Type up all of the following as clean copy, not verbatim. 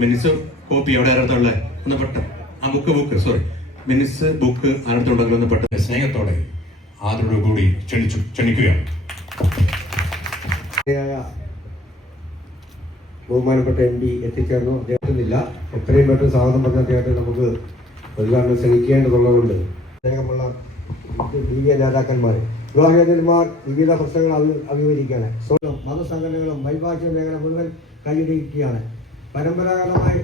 മിനിസ് copy എവിടെ ആരടുത്തുള്ള ഒന്ന് പെട്ട ആ ബുക്ക് സോറി മിനിസ് ബുക്ക് ആരടുത്തുണ്ടെങ്കിൽ ഒന്ന് പെട്ട സ്നേഹത്തോടെ ആദരവോടുകൂടി ക്ഷണിക്കുകയാണ്. ബഹുമാനപ്പെട്ട MP എത്തിച്ചേർന്നു. അദ്ദേഹത്തിനില്ല, എത്രയും പെട്ടെന്ന് സ്വാഗതം പറഞ്ഞ അദ്ദേഹത്തെ നമുക്ക് ഉദ്ഘാടനം ശ്രമിക്കേണ്ടതുള്ളതുകൊണ്ട് സ്നേഹമുള്ള ദിവ്യ നേതാക്കന്മാർ, വിവാഹിതന്മാർ വിവിധ പ്രശ്നങ്ങൾ അഭിമുഖീകരിക്കുകയാണ്. മതസംഘടനകളും വൈഭാഷിക മേഖല മുഴുവൻ കൈയിടിക്കുകയാണ്. പരമ്പരാഗതമായി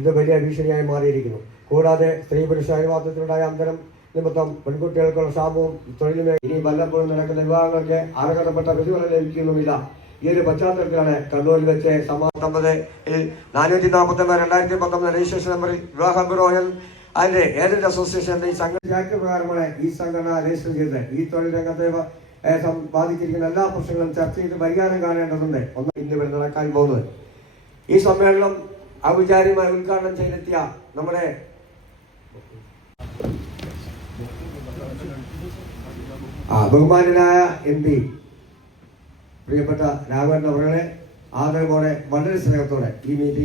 ഇത് വലിയ ഭീഷണിയായി മാറിയിരിക്കുന്നു. കൂടാതെ സ്ത്രീ പുരുഷ അഭിവാദത്തിലുണ്ടായ അന്തരം നിമിത്തം പെൺകുട്ടികൾക്കുള്ള ക്ഷാമവും തൊഴിൽ ഇനി വല്ലപ്പോഴും നടക്കുന്ന വിവാഹങ്ങൾക്ക് അർഹതപ്പെട്ട പ്രതിഫലം ലഭിക്കുന്നുമില്ല. ഈ ഒരു പശ്ചാത്തലത്തിലാണ് കണ്ണൂരിൽ വെച്ച് സമാസമ്പത് 441/2019 രജിസ്ട്രേഷൻ നമ്പറിൽ വിവാഹ ബ്യൂറോ അതിന്റെ ഏജന്റ് അസോസിയേഷന്റെ ഈ സംഘടന പ്രകാരമാണ് ഈ സംഘടന രജിസ്റ്റർ ചെയ്തത്. ഈ തൊഴിൽ രംഗത്തെ ബാധിച്ചിരിക്കുന്ന എല്ലാ പ്രശ്നങ്ങളും ചർച്ച ചെയ്ത് പരിഹാരം കാണേണ്ടതുണ്ട്. ഒന്ന് ഇന്ന് ഇവിടെ നടക്കാൻ പോകുന്നത്. ഈ സമ്മേളനം ഔപചാരികമായി ഉദ്ഘാടനം ചെയ്തെത്തിയ നമ്മുടെ ബഹുമാനായ MP പ്രിയപ്പെട്ട രാഘവൻ അവരുടെ ആദരവോടെ വളരെ സ്നേഹത്തോടെ ഈ മീറ്റിംഗ്